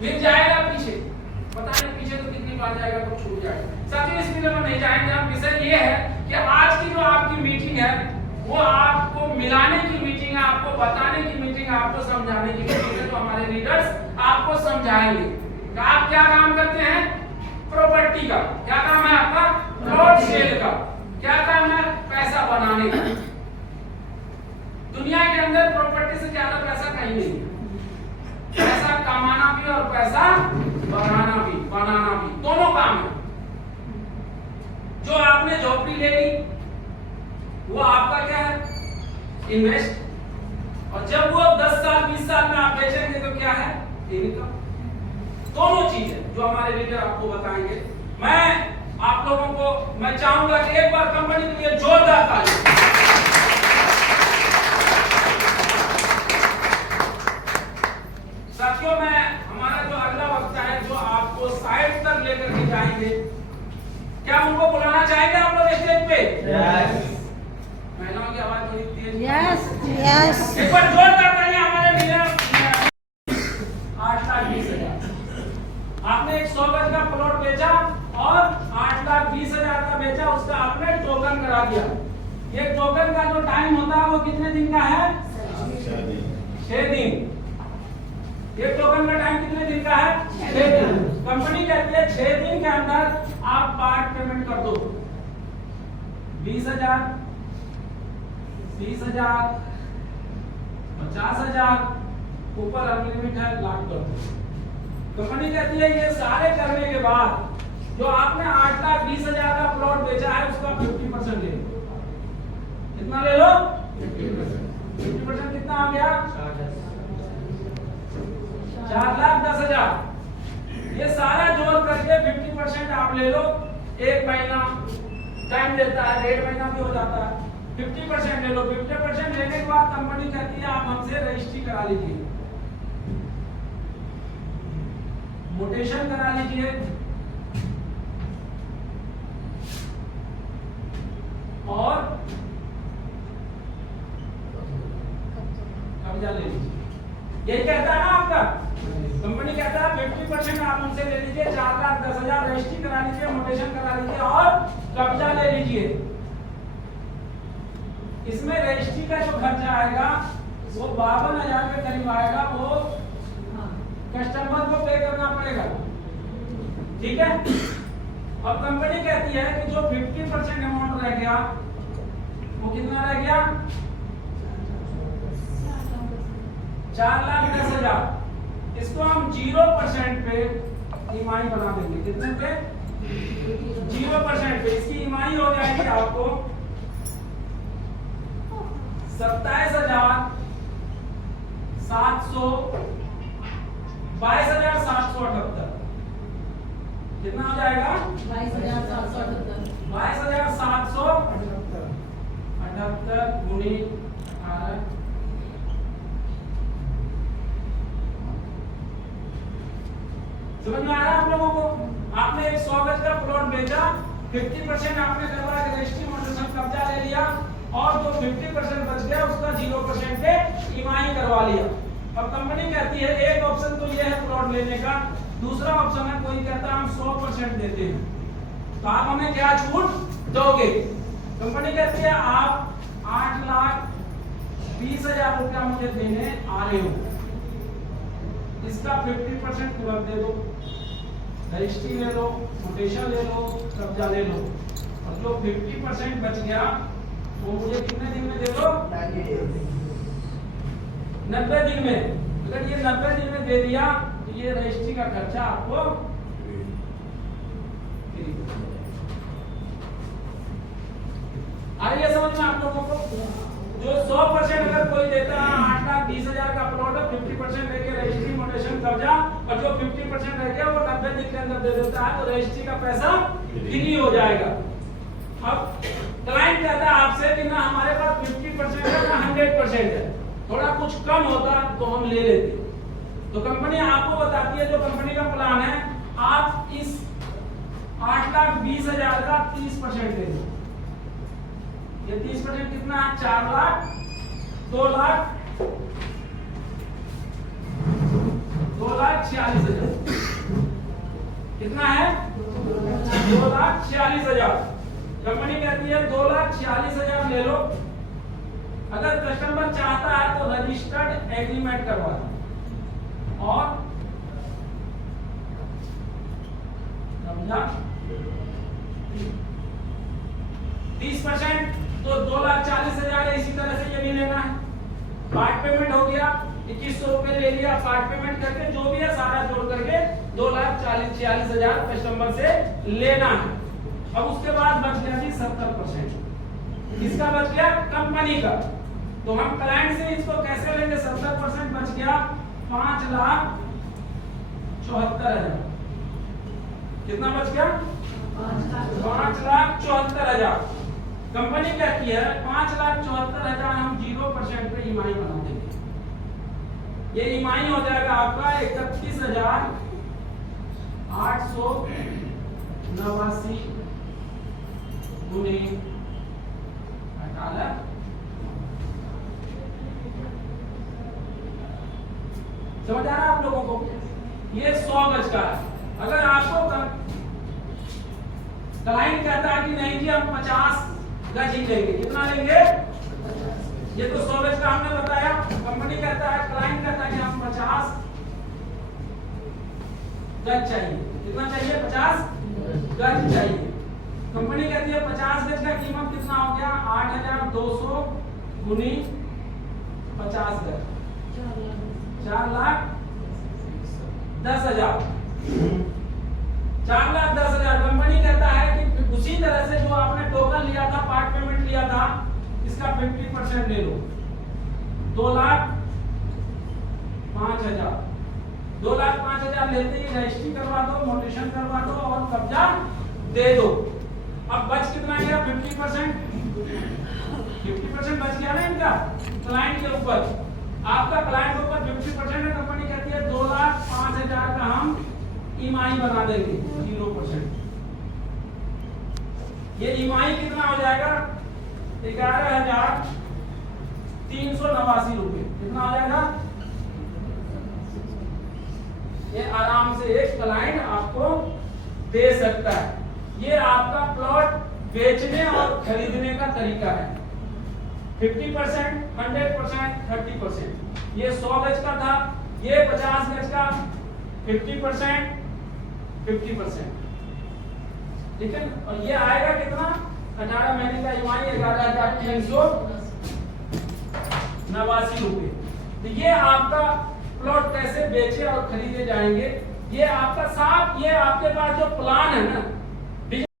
फिर जाएगा पीछे, पता नहीं पीछे तो कितनी बार जाएगा तो छूट जाएगा। साथियों इस वीडियो में नहीं जाएंगे हम। विषय ये है कि आज की जो आपकी मीटिंग है वो आपको मिलाने की मीटिंग है, आपको बताने की मीटिंग है, आपको समझाने की मीटिंग है। तो हमारे लीडर्स आपको समझाएंगे कि आप क्या काम करते हैं, प्रॉपर्टी का क्या काम है, आपका प्लॉट सेल का क्या काम है, पैसा बनाने का। दुनिया के अंदर प्रॉपर्टी से ज्यादा पैसा कहीं नहीं है। पैसा कमाना भी और पैसा बनाना भी दोनों काम है। जो आपने झोपड़ी ले ली वो आपका क्या है, इन्वेस्ट। और जब वो 10 साल 20 साल में आप बेचेंगे तो क्या है, इनकम। दोनों चीजें जो हमारे लीडर आपको बताएंगे। आप लोगों को मैं चाहूंगा कि एक बार कंपनी के लिए जोरदार ताली। साथियों हमारा जो अगला वक्ता है जो आपको साइड तक लेकर के जाएंगे, क्या उनको बुलाना चाहेंगे आप लोग स्टेज पे? महिलाओं की आवाज थोड़ी तेज। यस एक बार जोरदार ताली हमारे लीडर। 8,20,000 आपने एक 100 गज का प्लॉट बेचा और 8,20,000 का बेचा, उसका आपने टोकन करा दिया। ये टोकन का जो टाइम होता है वो कितने दिन का है, 6 दिन। ये टोकन का टाइम कितने दिन का है, 6 दिन। कंपनी कहती है 6 दिन के अंदर आप पार्ट पेमेंट कर दो। 20,000, 30,000, 50,000, ऊपर अनलिमिटेड है, लाख कर दो। कंपनी कहती है ये सारे करने के बाद जो आपने 8,20,000 का प्लॉट बेचा है उसका 50% ले लो। कितना ले लो, 50% कितना आ गया, 4,10,000। ये सारा जोड़ करके 50% आप ले लो। 1 महीना टाइम देता है, 1.5 महीना भी हो जाता है। 50% ले लो। 50% लेने के बाद कंपनी कहती है आप हमसे रजिस्ट्री करा लीजिए, मोटेशन करा लीजिए और कब्जा ले लीजिए। यही कहता है ना आपका, कंपनी कहता है 50% आप हमसे ले लीजिए, 4,10,000 रजिस्ट्री करा लीजिए, मोटेशन करा लीजिए और कब्जा ले लीजिए। इसमें रजिस्ट्री का जो खर्चा आएगा वो 52,000 के करीब आएगा, वो कस्टमर को पे करना पड़ेगा। ठीक है। अब कंपनी कहती है कि जो 50% अमाउंट रह गया वो कितना रह गया, 4,10,000। इसको हम 0% पे ईएमआई बना देंगे। कितने पे, 0% पे। इसकी ईएमआई हो जाएगी आपको 27,700, 22,778। कितना हो जाएगा, 22,778। 22,778 गुनी 18। समझ में आ रहा है आप लोगों को? आपने एक 100 गज का प्लॉट बेचा, 50% आपने करवा के रजिस्ट्री मोटेशन कब्जा ले लिया और जो 50% बच गया उसका 0% पे ईएमआई करवा लिया। अब कंपनी कहती है एक ऑप्शन तो ये है प्लॉट लेने का, दूसरा ऑप्शन है कोई कहता है हम 100% देते हैं, तो आप हमें क्या छूट दोगे? कंपनी कहती है आप 8,20,000 रुपया मुझे देने आ रहे हो, इसका 50% तुरंत दे दो, रजिस्ट्री ले लो, मोटेशन ले लो, कब्जा ले लो, और जो 50% बच गया वो मुझे कितने दिन में दे दो, 90 दिन में। अगर ये 90 दिन में दे दिया तो ये रजिस्ट्री का खर्चा आपको फ्री। आ रही है समझ में आप लोगों को? जो 100% अगर कोई देता है 8,20,000 का प्लॉट है, 50% लेके रजिस्ट्री मोटेशन कब्जा, और जो 50% रह गया वो 90 दिन के अंदर दे देता है, तो रजिस्ट्री का पैसा फ्री हो जाएगा। अब क्लाइंट कहता है आपसे कि ना हमारे पास 50% है ना 100% है, थोड़ा कुछ कम होता तो हम ले लेते। तो कंपनी आपको बताती है, जो कंपनी का प्लान है, आप इस 8,20,000 का 30% ले लो। ये 30% कितना है, 4 लाख, 2,46,000। कितना है 2,46,000। कंपनी कहती है 2,46,000 ले लो। अगर कस्टमर चाहता है तो रजिस्टर्ड एग्रीमेंट करवा दो और समझा 30%, तो 2,40,000 है। इसी तरह से ये भी लेना है। पार्ट पेमेंट हो गया 2100 रुपए ले लिया, पार्ट पेमेंट करके जो भी है सारा जोड़ करके 2,46,000 कस्टमर से लेना है। अब उसके बाद बच गया जी 70%। किसका बच गया? कंपनी का। तो हम क्लाइंट से इसको कैसे लेंगे? 70% बच गया 5,74,000। कितना बच गया? 5,74,000। कंपनी कहती है 5,74,000 हम 0% पे ईएमआई बना देंगे। ये ईएमआई हो जाएगा आपका 31,889 गुने 18। समझ आ रहा है आप लोगों को? ये 100 गज का है। अगर आपको क्लाइंट कहता है कि नहीं जी हम 50 गज ही लेंगे, कितना लेंगे? ये तो 100 गज का हमने बताया। कंपनी कहता है, क्लाइंट कहता है कि हम 50 गज चाहिए। कितना चाहिए? 50 गज चाहिए। कंपनी कहती है 50 गज का कीमत कितना हो गया? 8,200 गुनी 50 गज 4,10,000। 4,10,000। कंपनी कहता है कि उसी तरह से जो आपने टोकन लिया था, पार्ट पेमेंट लिया था, इसका 50% ले लो। 2,05,000। 2,05,000 लेते ही रजिस्ट्री करवा दो, मोटेशन करवा दो और कब्जा दे दो। अब बच कितना गया? 50%। 50% बच गया ना इनका क्लाइंट के ऊपर। आपका क्लाइंट के ऊपर 50% है। कंपनी कहती है 2,05,000 का हम ईएमआई बना देंगे 0%। ये ईएमआई कितना हो जाएगा? 11,389 रुपए। कितना हो जाएगा? ये आराम से एक क्लाइंट आपको दे सकता है। ये आपका प्लॉट बेचने और खरीदने का तरीका है। 50%, 100%, 30%। ये 100 गज का था, ये 50 गज का 50%, 50%। ठीक है? और ये आएगा कितना? 18 महीने का ईएमआई 11,389 रुपए। तो ये आपका प्लॉट कैसे बेचे और खरीदे जाएंगे, ये आपका साफ, ये आपके पास जो प्लान है ना